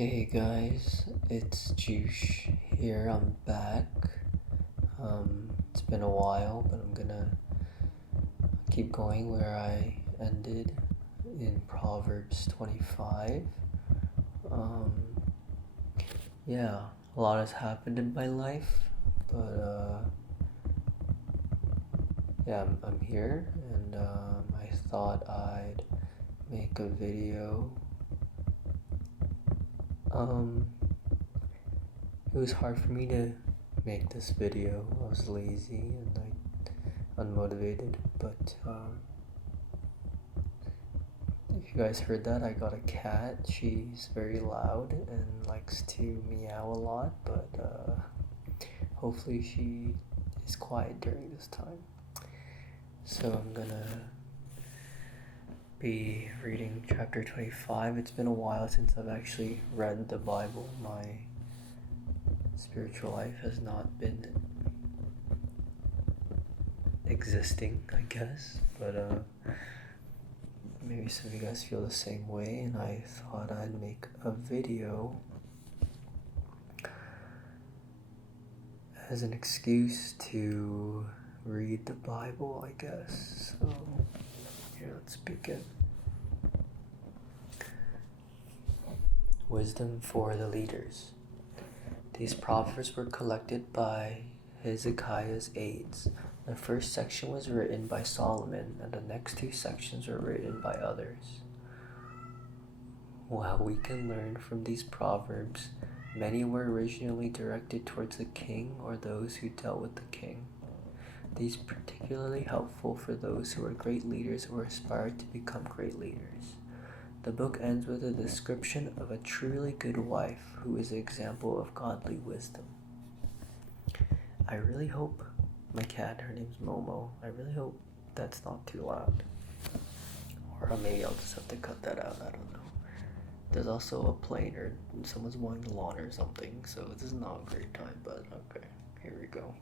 Hey guys, it's Juice here. I'm back. It's been a while, but I'm gonna keep going where I ended in Proverbs 25. Um, yeah, a lot has happened in my life, but yeah, I'm here, and I thought I'd make a video. It was hard for me to make this video. I was lazy and unmotivated, but if you guys heard that, I got a cat. She's very loud and likes to meow a lot, but hopefully she is quiet during this time. So I'm gonna be reading chapter 25. It's been a while since I've actually read the Bible. My spiritual life has not been existing, I guess, but maybe some of you guys feel the same way, and I thought I'd make a video as an excuse to read the Bible, I guess. So here, let's begin. Wisdom for the leaders. These proverbs were collected by Hezekiah's aides. The first section was written by Solomon, and the next two sections were written by others. While we can learn from these proverbs, many were originally directed towards the king or those who dealt with the king. These are particularly helpful for those who are great leaders or aspire to become great leaders. The book ends with a description of a truly good wife who is an example of godly wisdom. I really hope my cat, her name's Momo, I really hope that's not too loud. Or maybe I'll just have to cut that out, I don't know. There's also a plane or someone's mowing the lawn or something, so this is not a great time, but okay, here we go.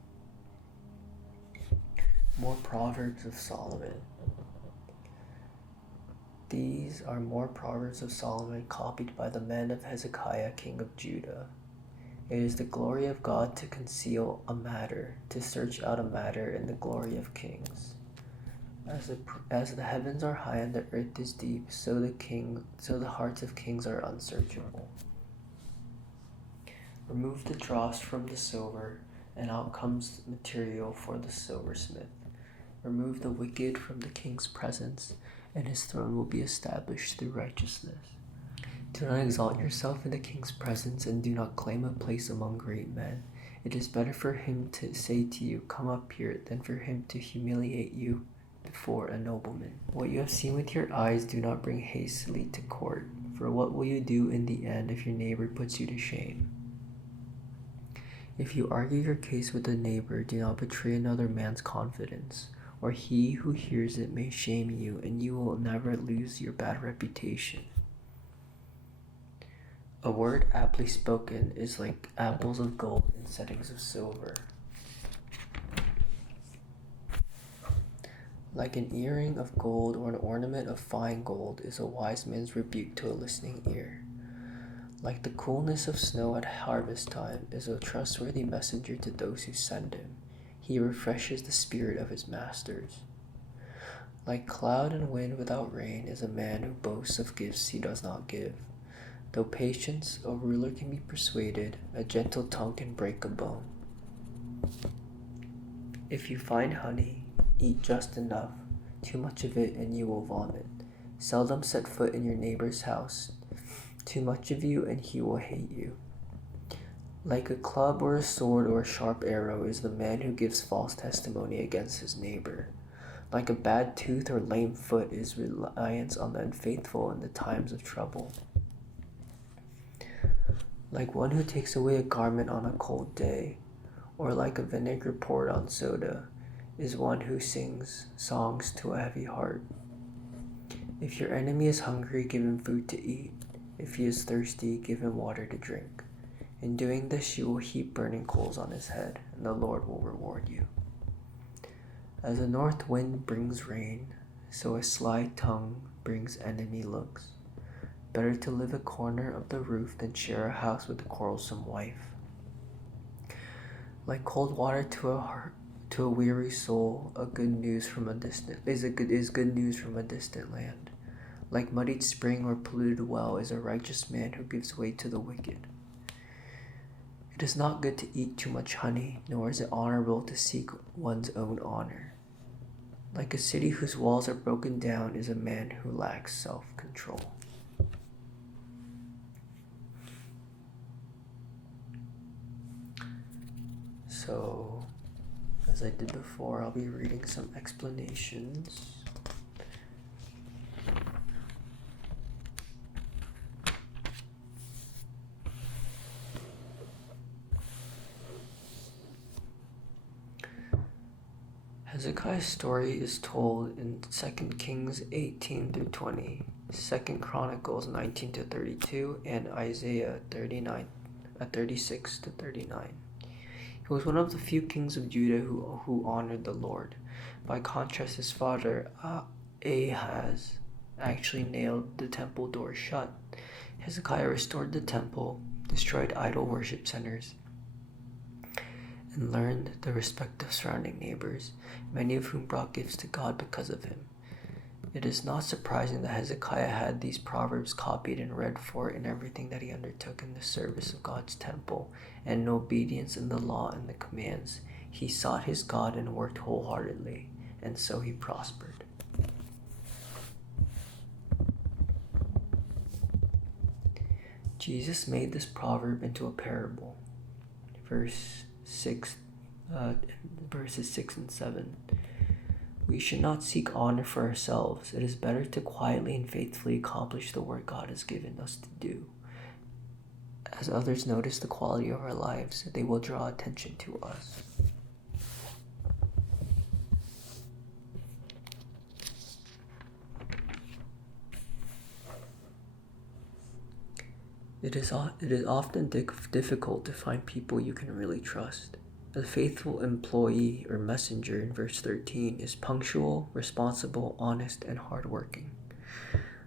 More Proverbs of Solomon. These are more Proverbs of Solomon copied by the men of Hezekiah, king of Judah. It is the glory of God to conceal a matter, to search out a matter in the glory of kings. As the heavens are high and the earth is deep, so the hearts of kings are unsearchable. Remove the dross from the silver, and out comes material for the silversmith. Remove the wicked from the king's presence, and his throne will be established through righteousness. Do not exalt yourself in the king's presence, and do not claim a place among great men. It is better for him to say to you, "Come up here," than for him to humiliate you before a nobleman. What you have seen with your eyes, do not bring hastily to court, for what will you do in the end if your neighbor puts you to shame? If you argue your case with a neighbor, do not betray another man's confidence, or he who hears it may shame you, and you will never lose your bad reputation. A word aptly spoken is like apples of gold in settings of silver. Like an earring of gold or an ornament of fine gold is a wise man's rebuke to a listening ear. Like the coolness of snow at harvest time is a trustworthy messenger to those who send him. He refreshes the spirit of his masters. Like cloud and wind without rain is a man who boasts of gifts he does not give. Though patience, a ruler can be persuaded, a gentle tongue can break a bone. If you find honey, eat just enough. Too much of it and you will vomit. Seldom set foot in your neighbor's house. Too much of you and he will hate you. Like a club or a sword or a sharp arrow is the man who gives false testimony against his neighbor. Like a bad tooth or lame foot is reliance on the unfaithful in the times of trouble. Like one who takes away a garment on a cold day, or like a vinegar poured on soda, is one who sings songs to a heavy heart. If your enemy is hungry, give him food to eat. If he is thirsty, give him water to drink. In doing this, you will heap burning coals on his head, and the Lord will reward you. As a north wind brings rain, so a sly tongue brings enemy looks. Better to live a corner of the roof than share a house with a quarrelsome wife. Like cold water to a weary soul, good news from a distant land. Like muddied spring or polluted well is a righteous man who gives way to the wicked. It is not good to eat too much honey, nor is it honorable to seek one's own honor. Like a city whose walls are broken down is a man who lacks self-control. So, as I did before, I'll be reading some explanations. Hezekiah's story is told in 2 Kings 18 through 20, 2 Chronicles 19 to 32, and Isaiah 36 to 39. He was one of the few kings of Judah who honored the Lord. By contrast, his father Ahaz actually nailed the temple doors shut. Hezekiah restored the temple, destroyed idol worship centers, and learned the respect of surrounding neighbors, many of whom brought gifts to God because of him. It is not surprising that Hezekiah had these proverbs copied and read for in everything that he undertook in the service of God's temple, and in obedience in the law and the commands. He sought his God and worked wholeheartedly, and so he prospered. Jesus made this proverb into a parable. Verses 6 and 7. We should not seek honor for ourselves. It is better to quietly and faithfully accomplish the work God has given us to do. As others notice the quality of our lives, they will draw attention to us. It is often difficult to find people you can really trust. A faithful employee or messenger in verse 13 is punctual, responsible, honest, and hardworking.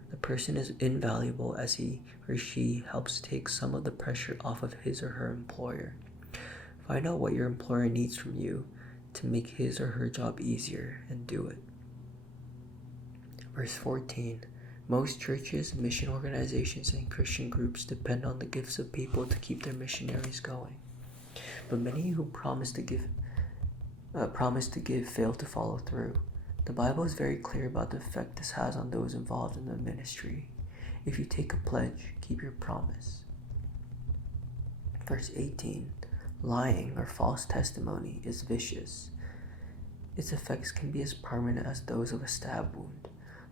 The person is invaluable as he or she helps take some of the pressure off of his or her employer. Find out what your employer needs from you to make his or her job easier and do it. Verse 14. Most churches, mission organizations, and Christian groups depend on the gifts of people to keep their missionaries going. But many who promise to give fail to follow through. The Bible is very clear about the effect this has on those involved in the ministry. If you take a pledge, keep your promise. Verse 18. Lying or false testimony is vicious. Its effects can be as permanent as those of a stab wound.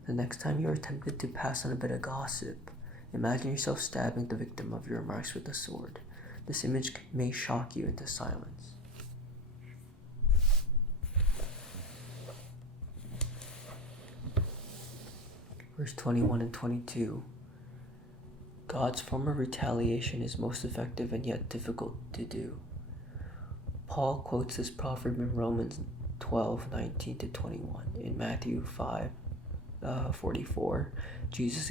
The next time you are tempted to pass on a bit of gossip, imagine yourself stabbing the victim of your remarks with a sword. This image may shock you into silence. Verse 21 and 22. God's form of retaliation is most effective and yet difficult to do. Paul quotes this proverb in Romans 12:19 to 21. In Matthew 5:44, Jesus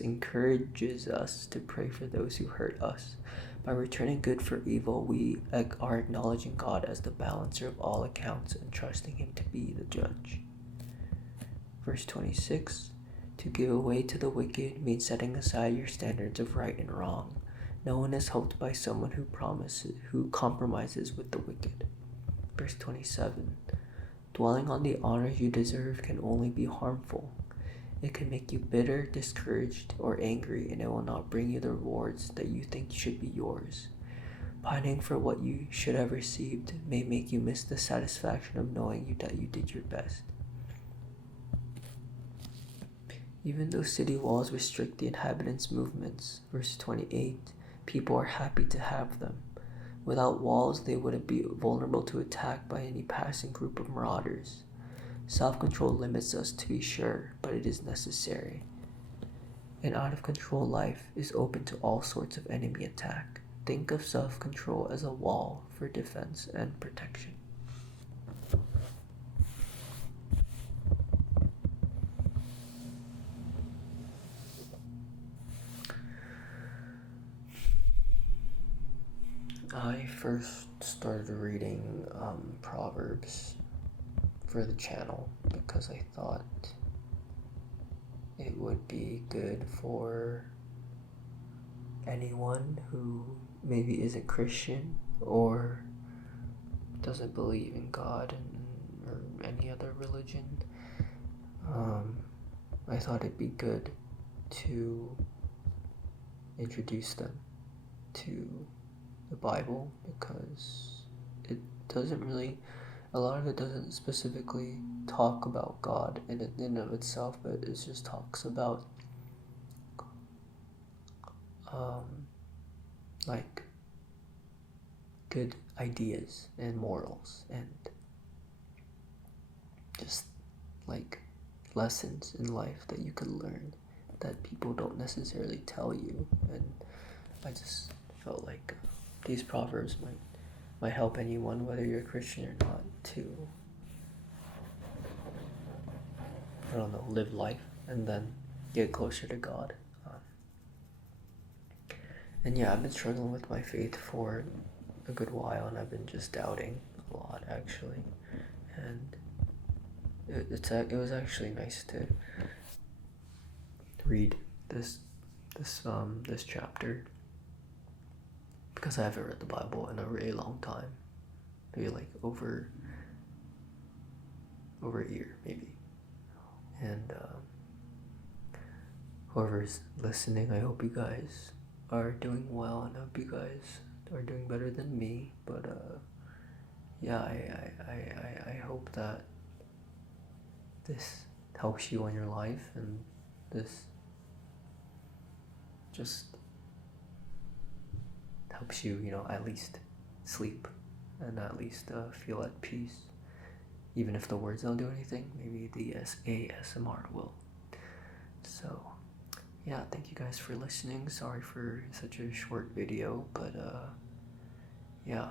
encourages us to pray for those who hurt us. By returning good for evil, we are acknowledging God as the balancer of all accounts and trusting Him to be the judge. Verse 26, to give way to the wicked means setting aside your standards of right and wrong. No one is helped by someone who compromises with the wicked. Verse 27, dwelling on the honor you deserve can only be harmful. It can make you bitter, discouraged, or angry, and it will not bring you the rewards that you think should be yours. Pining for what you should have received may make you miss the satisfaction of knowing that you did your best. Even though city walls restrict the inhabitants' movements, verse 28, people are happy to have them. Without walls, they would be vulnerable to attack by any passing group of marauders. Self-control limits us, to be sure, but it is necessary. An out-of-control life is open to all sorts of enemy attack. Think of self-control as a wall for defense and protection. I first started reading Proverbs for the channel because I thought it would be good for anyone who maybe isn't Christian or doesn't believe in God or any other religion. I thought it'd be good to introduce them to the Bible because it doesn't really, a lot of it doesn't specifically talk about God in and of itself, but it just talks about like good ideas and morals and just like lessons in life that you can learn that people don't necessarily tell you. And I just felt like these proverbs might help anyone, whether you're a Christian or not, to, I don't know, live life and then get closer to God. And yeah, I've been struggling with my faith for a good while, and I've been just doubting a lot, actually. And it was actually nice to read this chapter because I haven't read the Bible in a really long time, maybe like over a year, maybe. And whoever's listening, I hope you guys are doing well, and I hope you guys are doing better than me. But yeah, I hope that this helps you in your life, and this just helps you, at least sleep and at least feel at peace. Even if the words don't do anything, maybe the ASMR will. So yeah, thank you guys for listening. Sorry for such a short video, but yeah,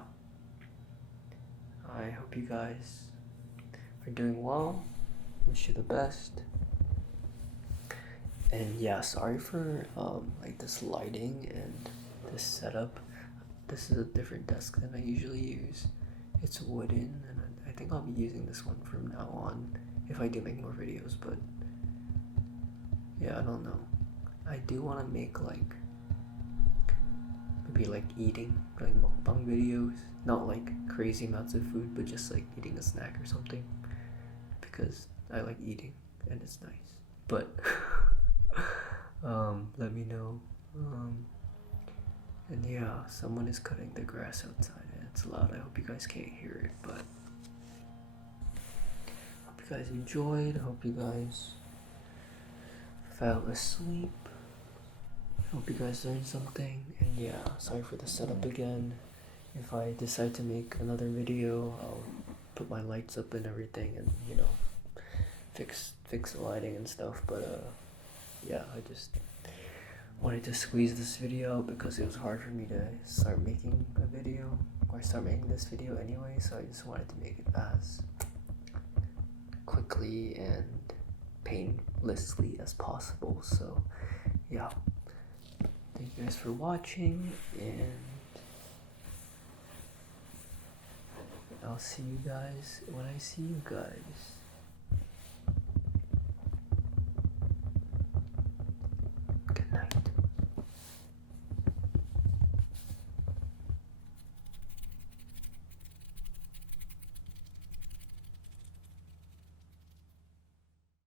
I hope you guys are doing well. Wish you the best. And yeah, sorry for like this lighting and this setup. This is a different desk than I usually use. It's wooden, and I think I'll be using this one from now on if I do make more videos. But yeah, I don't know. I do want to make like maybe like eating, like mukbang videos. Not like crazy amounts of food, but just like eating a snack or something. Because I like eating and it's nice. But let me know. And yeah, someone is cutting the grass outside and it's loud. I hope you guys can't hear it, but hope you guys enjoyed. Hope you guys fell asleep. Hope you guys learned something. And yeah, sorry for the setup again. If I decide to make another video, I'll put my lights up and everything, and fix the lighting and stuff. But yeah, I just wanted to squeeze this video out because it was hard for me to start making a video, or start making this video anyway, so I just wanted to make it as quickly and painlessly as possible. So yeah, thank you guys for watching, and I'll see you guys when I see you guys.